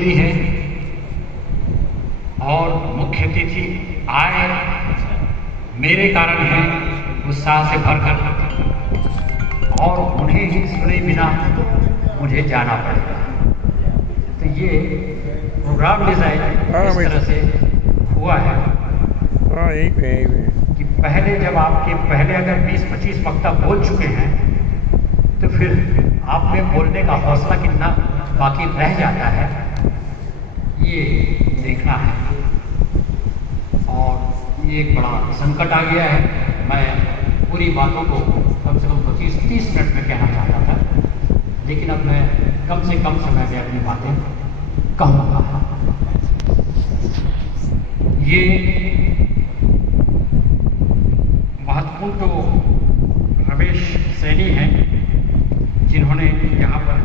पूरी है और मुख्य अतिथि आए मेरे कारण है उत्साह से भरकर और उन्हें ही सुने बिना मुझे जाना पड़ेगा। तो ये प्रोग्राम डिज़ाइन इस तरह से हुआ है कि पहले जब आपके पहले अगर 20-25 वक्ता बोल चुके हैं तो फिर आप में बोलने का हौसला कितना बाकी रह जाता है ये देखना है। और ये एक बड़ा संकट आ गया है। मैं पूरी बातों को कम से कम 25-30 मिनट में कहना चाहता था, लेकिन अब मैं कम से कम समय में अपनी बातें कहूँगा। ये महत्वपूर्ण तो रमेश सैनी हैं जिन्होंने यहाँ पर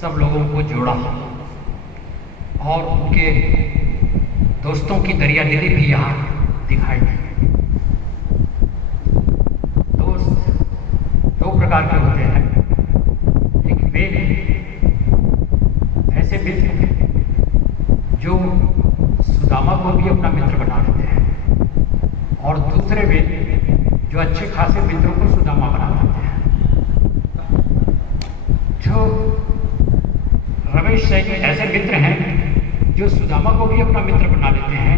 सब लोगों को जोड़ा और उनके दोस्तों की दरियादिली भी यहाँ दिखाई दी। दोस्त दो प्रकार के होते हैं, एक वे ऐसे मित्र जो सुदामा को भी अपना मित्र बना देते हैं और दूसरे वे जो अच्छे खासे मित्रों को सुदामा बना देते हैं। जो रमेश सैनी ऐसे मित्र हैं जो सुदामा को भी अपना मित्र बना लेते हैं,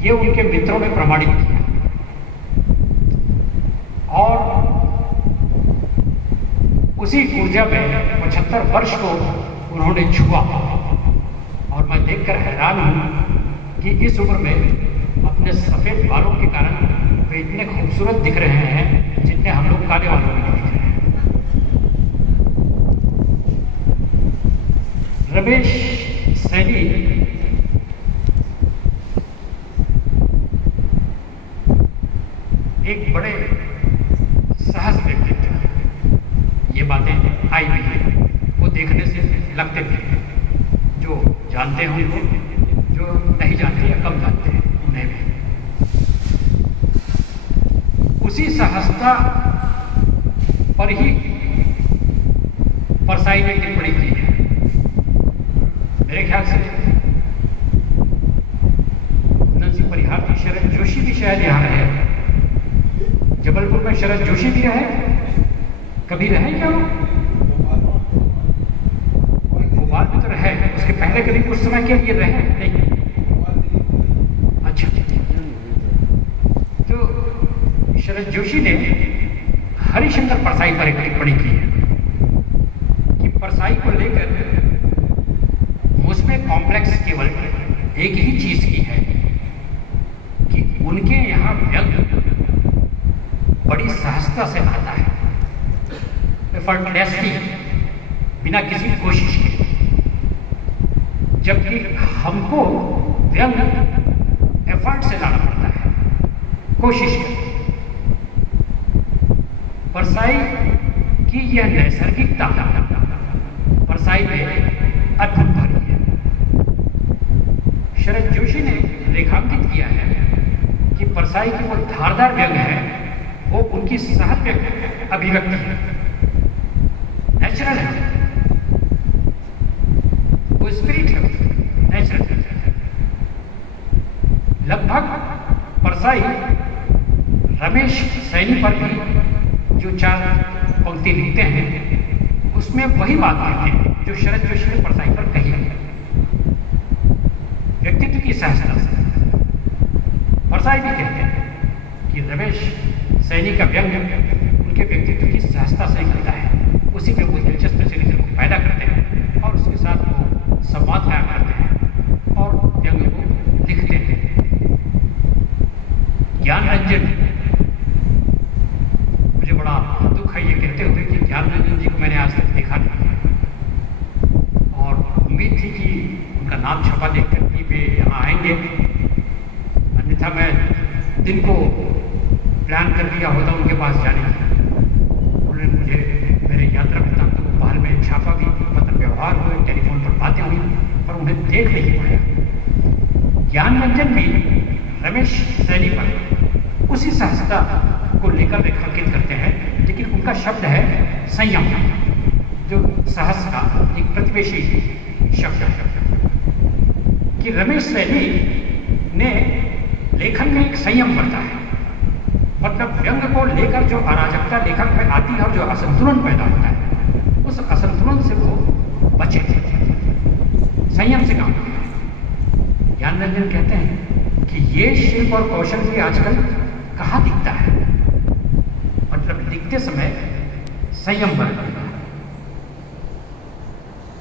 ये उनके मित्रों ने प्रमाणित किया। और उसी ऊर्जा में 75 वर्ष को उन्होंने छुआ और मैं देखकर हैरान हूं कि इस उम्र में अपने सफेद बालों के कारण वे इतने खूबसूरत दिख रहे हैं जितने हम लोग काले बालों में दिख रहे हैं। रमेश सैनी एक बड़े सहज व्यक्तित्व हैं। ये बातें आई भी हैं, वो देखने से लगते भी हैं। जो जानते हैं उनको, जो नहीं जानते या कम जानते हैं उन्हें भी। उसी सहजता पर ही परसाई ने टिप्पणी की है। मेरे ख्याल से नंसी परिहार की शरद जोशी भी शायद यहाँ रहे। जबलपुर में शरद जोशी भी रहे, कभी रहे क्या? भोपाल में तो रहे, उसके पहले कभी कुछ समय के लिए रहे नहीं? अच्छा, तो शरद जोशी ने हरिशंकर परसाई पर एक टिप्पणी की है कि परसाई को लेकर उसमें कॉम्प्लेक्स केवल एक ही चीज की है कि उनके यहाँ व्यंग बड़ी सहजता से आता है, एफर्टलेसली, बिना किसी कोशिश के, जबकि हमको व्यंग एफर्ट से लाना पड़ता है, कोशिश करके। परसाई की यह नैसर्गिकता परसाई में अद्भुत भरी है। शरद जोशी ने रेखांकित किया है कि परसाई की वो धारदार व्यंग है, वो उनकी सहज अभिव्यक्ति है, नेचुरल है, वो स्पिरिट है, नेचुरल है। लगभग परसाई रमेश सैनी पर भी जो 4 पंक्ति लिखते हैं उसमें वही बात कहते हैं जो शरद जोशी ने परसाई पर कही है, व्यक्तित्व की सहजता से। परसाई भी कहते हैं कि रमेश सैनी का व्यंग उनके व्यक्तित्व की सहजता से निकलता है, उसी में वो दिलचस्प चरित्र को पैदा करते हैं और उसके साथ वो संवाद कायम करते हैं और व्यंग को लिखते हैं। ज्ञान रंजन, मुझे बड़ा दुख है ये कहते हुए कि ज्ञान रंजन जी को मैंने आज तक देखा नहीं और उम्मीद थी कि उनका नाम छपा देखकर कि वे यहाँ आएंगे, अन्यथा मैं दिन को प्लान कर दिया होता उनके पास जाने की। उन्होंने मुझे मेरे यात्रा वृत्तांत को बाहर में छापा भी, पत्र व्यवहार हुए, टेलीफोन पर बातें हुई, पर उन्हें देख नहीं पाया। ज्ञान रंजन भी रमेश सैनी पर उसी सहजता को लेकर रेखांकित करते हैं, लेकिन उनका शब्द है संयम, जो सहज का एक प्रतिवेशी शब्द है। कि रमेश सैनी ने लेखन में एक संयम बरता है। मतलब व्यंग को लेकर जो अराजकता लेखक में आती है और जो असंतुलन पैदा होता है, उस असंतुलन से वो बचे थे, संयम से काम किया। ज्ञानरंजन कहते हैं कि ये शिल्प और कौशल भी आजकल कहाँ दिखता है। मतलब लिखते समय संयम बरतना है,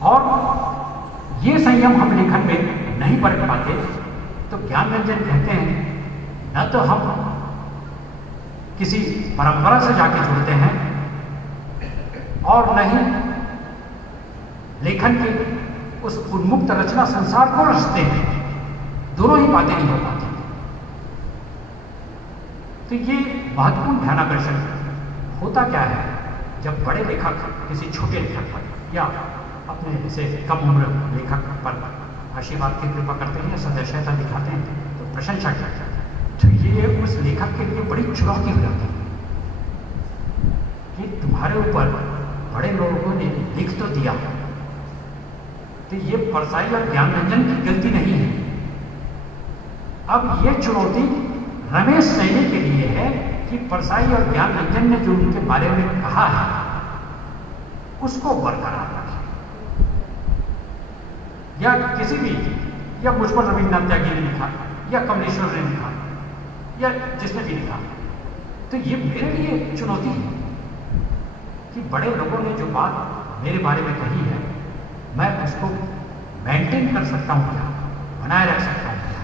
और ये संयम हम लेखन में नहीं बरत पाते तो ज्ञानरंजन कहते हैं न तो हम किसी परंपरा से जाके जुड़ते हैं और न ही लेखन के उस उन्मुक्त रचना संसार को रचते हैं। दोनों ही बातें नहीं हो पाती। तो ये महत्वपूर्ण ध्यानाकर्षण होता क्या है जब बड़े लेखक किसी छोटे लेखक पर या अपने से कम उम्र लेखक पर आशीर्वाद की कृपा करते हैं या सदस्यता दिखाते हैं तो प्रशंसा की जाती है। तो ये उस लेखक के लिए बड़ी चुनौती हो जाती है कि तुम्हारे ऊपर बड़े लोगों ने लिख तो दिया, तो ये परसाई और ज्ञानरंजन की गलती नहीं है। अब ये चुनौती रमेश सैनी के लिए है कि परसाई और ज्ञानरंजन ने जो उनके बारे में कहा है उसको बरकरार रखें। या किसी भी, या मुझ पर रविन्द्रनाथ त्यागी ने लिखा या कमलेश्वर ने लिखा या जिसने भी लिखा, तो ये मेरे लिए चुनौती है कि बड़े लोगों ने जो बात मेरे बारे में कही है मैं उसको मेंटेन कर सकता हूं क्या, बनाए रख सकता हूं क्या।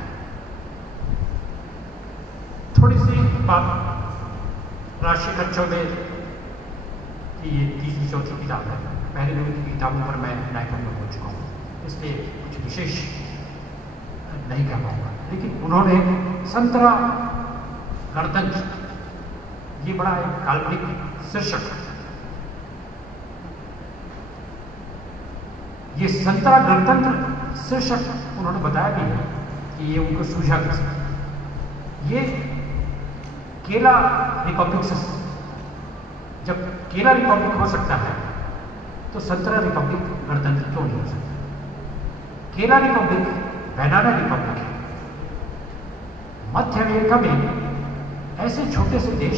थोड़ी सी बात राष्ट्रीय कक्षों में कि ये तीसरी चौथी किताब है, पहले लोगों की किताबों पर मैं नायकों में पहुंच चुका हूँ, इसलिए कुछ विशेष नहीं कह पाऊंगा। लेकिन उन्होंने संतरा गणतंत्र, ये बड़ा एक काल्पनिक शीर्षक है। ये संतरा गणतंत्र शीर्षक उन्होंने बताया भी है कि ये उनको सूझा कैसे। ये केला रिपब्लिक से, जब केला रिपब्लिक हो सकता है तो संतरा रिपब्लिक गणतंत्र क्यों नहीं हो सकता। केला रिपब्लिक बनाना रिपब्लिक है। मध्य अमेरिका में ऐसे छोटे से देश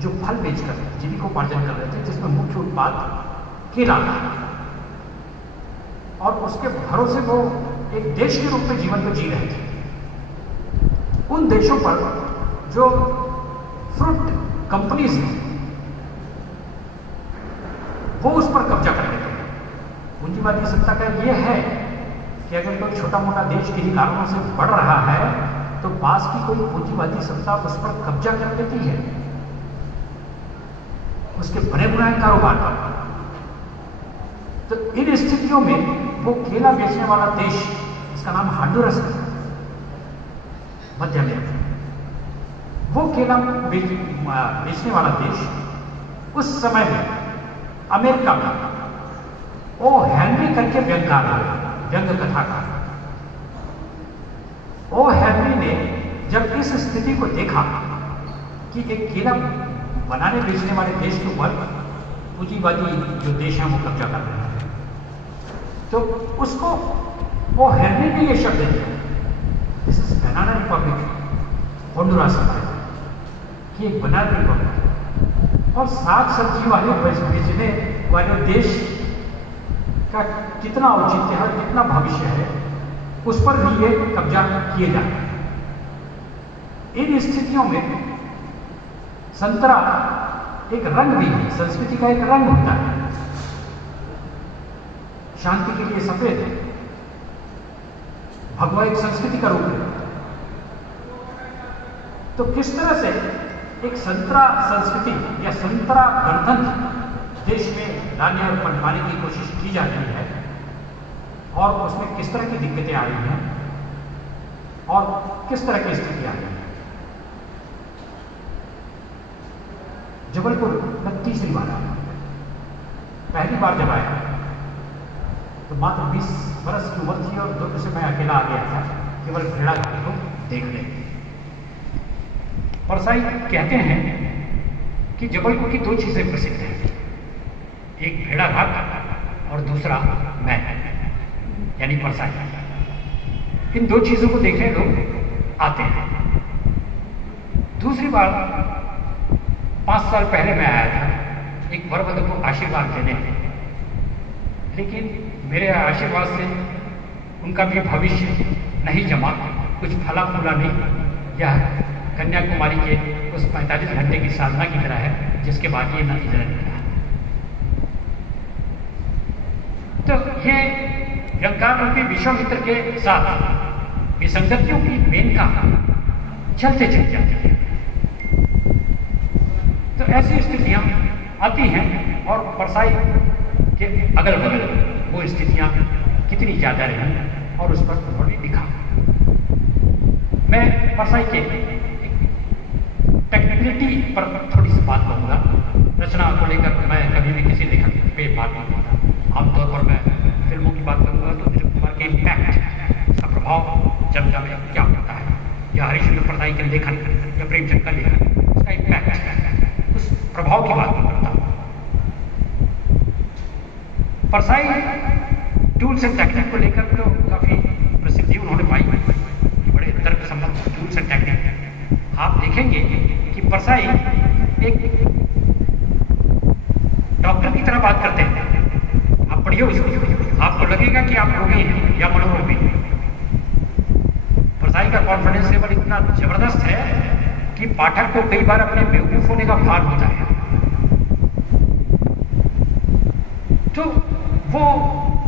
जो फल बेचकर जीविकोपार्जन कर रहे थे, जिसमें मुख्य उत्पाद केला था, और उसके भरोसे वो एक देश के रूप में जीवन को जी रहे थे। उन देशों पर जो फ्रूट कंपनीज हैं वो उस पर कब्जा कर लेते हैं। पूंजीवादी सत्ता का यह है कि अगर कोई छोटा मोटा देश किन्हीं कारणों से बढ़ रहा है तो पास की कोई पूंजीवादी सत्ता उस पर कब्जा कर लेती है, उसके बने बुनाए कारोबार पर। तो इन स्थितियों में वो केला बेचने वाला देश, इसका नाम हॉन्डुरस है, मध्य अमेरिका, वो केला बेचने वाला देश उस समय में अमेरिका में ओ हेनरी करके व्यंगकार है, व्यंग कथाकार। ओ हेनरी ने जब इस स्थिति को देखा कि एक केला बनाने बेचने वाले देश के ऊपर पूंजीवादी जो देश हैं वो कब्जा कर रहे हैं, तो उसको ओ हेनरी ने ये शब्द दिया, this is banana Republic Honduras कि एक बनाना रिपब्लिक। और साग सब्जी वाले बेचने वाले देश का कितना औचित्य है, कितना भविष्य है, उस पर भी ये कब्जा किए जाते हैं। इन स्थितियों में संतरा एक रंग भी है, संस्कृति का एक रंग होता है। शांति के लिए सफेद है, भगवा एक संस्कृति का रूप है। तो किस तरह से एक संतरा संस्कृति या संतरा गणतंत्र देश में लाने और पनपाने की कोशिश की जा रही है और उसमें किस तरह की दिक्कतें आ रही हैं और किस तरह की स्थिति आ रही है। जबलपुर में तीसरी बार आया, पहली बार जब आया तो मात्र 20 बरस की उम्र थी और दुर्ग से मैं अकेला आ गया था केवल भेड़ा घाटी को देखने। परसाई कहते हैं कि जबलपुर की दो चीजें प्रसिद्ध हैं, एक भेड़ा घाट और दूसरा मैं, यानी परसाई। इन दो चीज़ों को देखने लोग आते हैं। दूसरी बार 5 साल पहले मैं आया था एक वरवधु को आशीर्वाद देने, लेकिन मेरे आशीर्वाद से उनका भी भविष्य नहीं जमा, कुछ फला फूला नहीं। यह कन्याकुमारी के उस 45 घंटे की साधना की तरह है जिसके बाद ये नतीजा निकला। तो ये व्यंकार रूपी विश्वामित्र के साथ विसंगतियों की मेनका चलते चल जाती है। तो ऐसी स्थितियां आती हैं और परसाई के अगल बगल वो स्थितियां कितनी ज़्यादा रही और उस पर उन्होंने लिखा। मैं परसाई के टेक्निकलिटी पर थोड़ी सी बात करूँगा। रचना को लेकर मैं कभी भी किसी लेखक पे बात नहीं करता। आमतौर पर मैं फिल्मों की बात करूँगा तो दिलीप कुमार के इम्पैक्ट, उसका प्रभाव जनता में क्या होता है, या हरीशचंद्र परसाई के लेखन या प्रेमचंद का लेखन, उसका इम्पैक्ट, उस प्रभाव की बात नहीं करता। परसाई टूल्स एंड टेक्निक को लेकर तो काफ़ी प्रसिद्धि उन्होंने पाई, बड़े तर्क संबंध टूल्स एंड टेक्निक। आप देखेंगे कि परसाई एक डॉक्टर की तरह बात करते हैं। आप पढ़िए उसको, आपको लगेगा कि आप रोगी हैं या मनोरोगी। परसाई का कॉन्फिडेंस लेवल इतना जबरदस्त है कि पाठक को कई बार अपने बेवकूफ होने का भान होता है। तो वो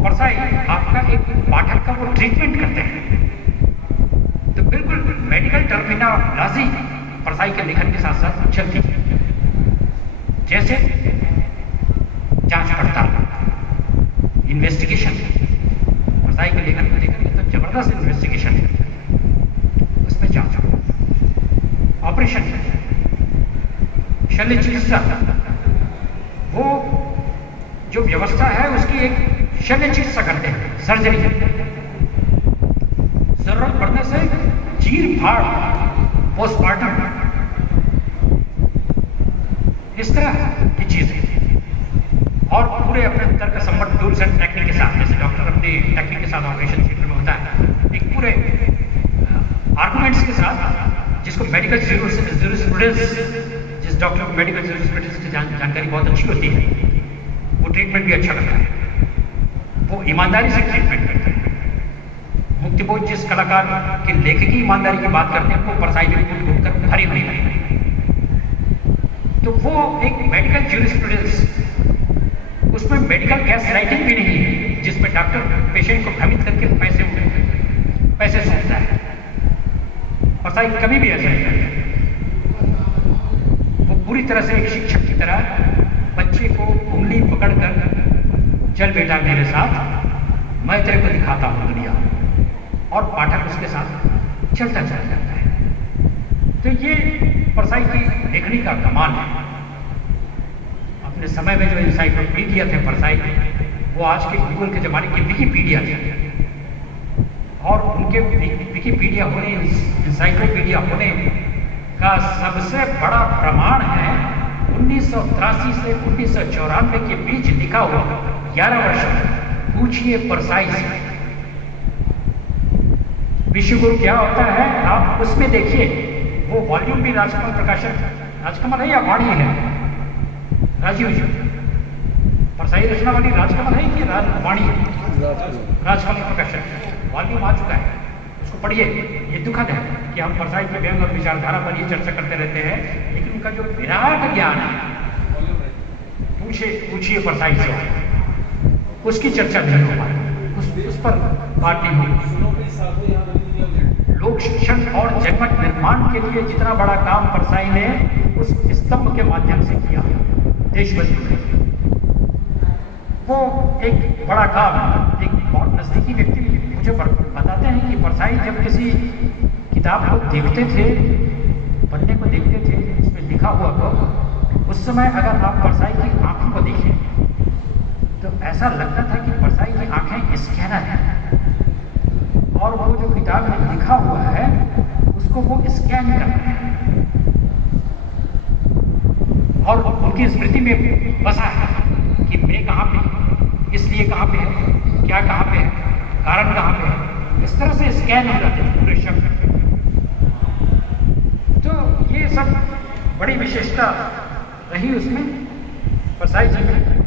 परसाई आपका एक पाठक का वो ट्रीटमेंट करते हैं। तो बिल्कुल मेडिकल टर्मिनोलॉजी परसाई के लेखन के साथ साथ चलती है, जैसे जांच पड़ताल, इन्वेस्टिगेशन। परसाई के लेखन को लेकर तो जबरदस्त इन्वेस्टिगेशन है, उसमें जांच, ऑपरेशन, शल्य चिकित्सा, वो जो व्यवस्था है उसकी एक शल्य चिकित्सा करते हैं, सर्जरी। जरूरत पड़ने से चीर फाड़, पोस्टमार्टम, इस तरह की चीज है। और पूरे अपने तर्क संबद्ध टूल्स एंड टेक्निक के साथ, जैसे डॉक्टर अपने टेक्निक के साथ ऑपरेशन थिएटर में होता है, एक पूरे आर्गुमेंट्स के साथ, जिसको मेडिकल जूरिस्प्रूडेंस, जिस डॉक्टर को मेडिकल जूरिस्प्रूडेंस की जानकारी बहुत अच्छी होती है, वो ट्रीटमेंट भी अच्छा करता है, वो ईमानदारी से ट्रीटमेंट करता है। मुक्तिबोध जिस कलाकार के लेखकी ईमानदारी की बात करते हैं, वो परसाई में घूट घूट कर भरी भरी भरी। तो वो एक मेडिकल जूरिस्प्रूडेंस, उसमें मेडिकल गैस राइटिंग भी नहीं है जिसमें डॉक्टर पेशेंट को भ्रमित करके पैसे सोचता है। परसाई कभी भी ऐसा नहीं करता। वो पूरी तरह से एक शिक्षक की तरह बच्चे को उंगली पकड़कर, चल बेटा मेरे साथ, मैं तेरे को दिखाता हूँ दुनिया, और पाठक उसके साथ चलता चला जाता है। तो ये परसाई की लेखनी का कमाल है। अपने समय में जो इंसाइक्लोपीडिया थे परसाई के, वो आज के गूगल के जमाने के विकिपीडिया थे, और उनके विकिपीडिया होने, इंसाइक्लोपीडिया होने का सबसे बड़ा प्रमाण है 1983 से 1994 के बीच लिखा हुआ 11 वर्ष पूछिए परसाई से। विश्वगुरु क्या होता है आप उसमें देखिए, वो वॉल्यूम भी राजकमल प्रकाशन, राजकमल है या वाणी है, राजीव जी, परसाई रचना वाली राजकमल है कि वाणी है? राजकमल प्रकाशन वॉल्यूम आ चुका है, उसको पढ़िए। ये दुखद है कि हम परसाई के व्यंग और विचारधारा पर ये चर्चा करते रहते हैं, लेकिन उनका जो विराट ज्ञान है, पूछिए परसाई से, उसकी चर्चा नहीं हो पाती, उस पर बात नहीं होगी। लोक शिक्षण और जनमत निर्माण के लिए जितना बड़ा काम परसाई ने उस स्तंभ के माध्यम से किया, देशबंधु ने, वो एक बड़ा काम। एक बहुत नजदीकी व्यक्ति मुझे बताते हैं कि परसाई जब किसी किताब को देखते थे, पन्ने को देखते थे, उसमें लिखा हुआ को, उस समय अगर आप परसाई की आंखों को देखें तो ऐसा लगता था कि परसाई की आंखें स्कैनर हैं, और वो जो किताब में लिखा हुआ है उसको वो स्कैन कर रहे हैं, और उनकी स्मृति में बसा है कि मैं कहाँ पे, इसलिए कहाँ पे है, क्या कहाँ पे है, कारण कहाँ पे है, इस तरह से स्कैन हो जाते थे पूरे शब्द। तो ये सब बड़ी विशेषता रही उसमें, परसाई जी में।